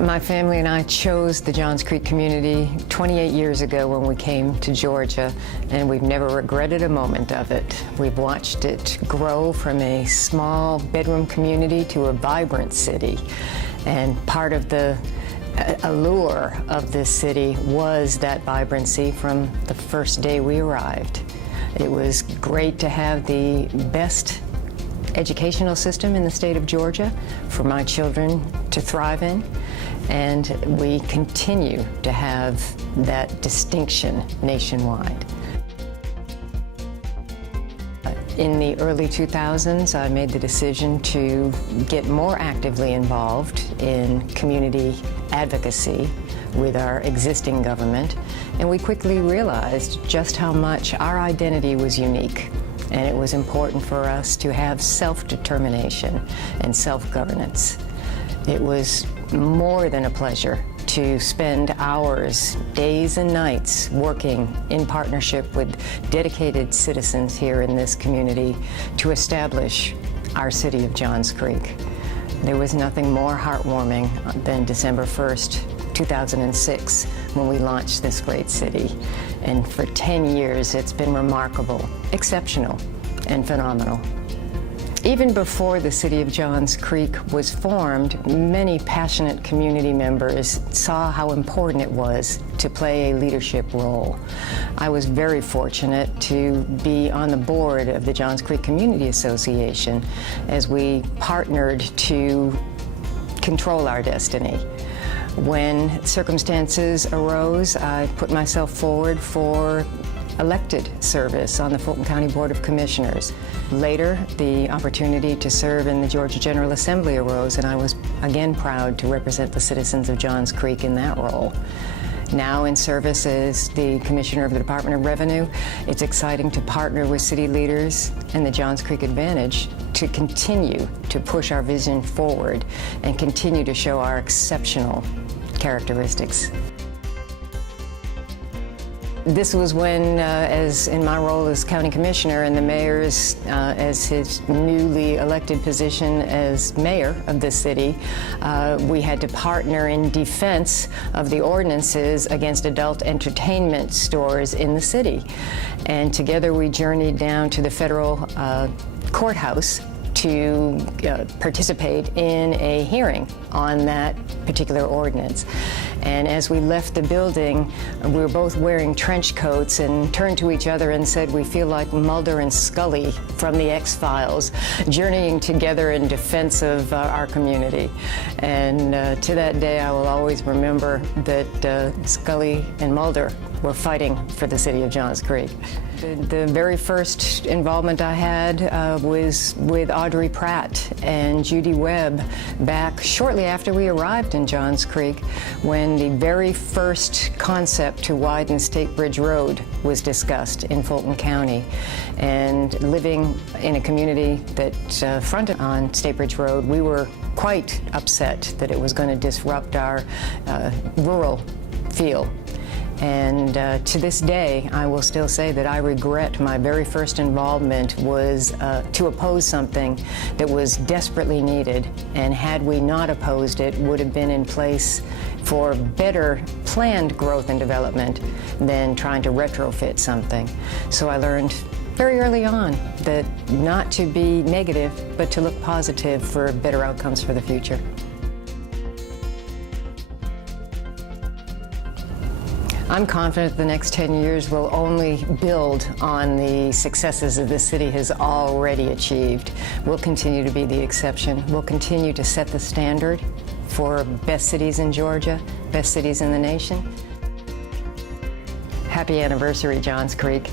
My family and I chose the Johns Creek community 28 years ago when we came to Georgia, and we've never regretted a moment of it. We've watched it grow from a small bedroom community to a vibrant city, and part of the allure of this city was that vibrancy from the first day we arrived. It was great to have the best educational system in the state of Georgia for my children to thrive in, and we continue to have that distinction nationwide. In the early 2000s, I made the decision to get more actively involved in community advocacy with our existing government, and we quickly realized just how much our identity was unique. And it was important for us to have self-determination and self-governance. It was more than a pleasure to spend hours, days and nights working in partnership with dedicated citizens here in this community to establish our city of Johns Creek. There was nothing more heartwarming than December 1st, 2006, when we launched this great city. And for 10 years, it's been remarkable, exceptional, and phenomenal. Even before the city of Johns Creek was formed, many passionate community members saw how important it was to play a leadership role. I was very fortunate to be on the board of the Johns Creek Community Association as we partnered to control our destiny. When circumstances arose, I put myself forward for elected service on the Fulton County Board of Commissioners. Later, the opportunity to serve in the Georgia General Assembly arose, and I was again proud to represent the citizens of Johns Creek in that role. Now in service as the Commissioner of the Department of Revenue, it's exciting to partner with city leaders and the Johns Creek Advantage to continue to push our vision forward and continue to show our exceptional characteristics. This was when, as in my role as county commissioner and the mayor's, as his newly elected position as mayor of the city, we had to partner in defense of the ordinances against adult entertainment stores in the city. And together we journeyed down to the federal courthouse to participate in a hearing on that particular ordinance. And as we left the building, we were both wearing trench coats and turned to each other and said, we feel like Mulder and Scully from the X-Files, journeying together in defense of our community. And to that day, I will always remember that Scully and Mulder were fighting for the city of Johns Creek. The very first involvement I had was with Audrey Pratt and Judy Webb back shortly after we arrived in Johns Creek, when the very first concept to widen State Bridge Road was discussed in Fulton County. And living in a community that fronted on State Bridge Road, we were quite upset that it was going to disrupt our rural feel. And to this day, I will still say that I regret my very first involvement was to oppose something that was desperately needed, and had we not opposed it, would have been in place for better planned growth and development than trying to retrofit something. So I learned very early on that not to be negative, but to look positive for better outcomes for the future. I'm confident the next 10 years will only build on the successes that this city has already achieved. We'll continue to be the exception. We'll continue to set the standard for best cities in Georgia, best cities in the nation. Happy anniversary, Johns Creek.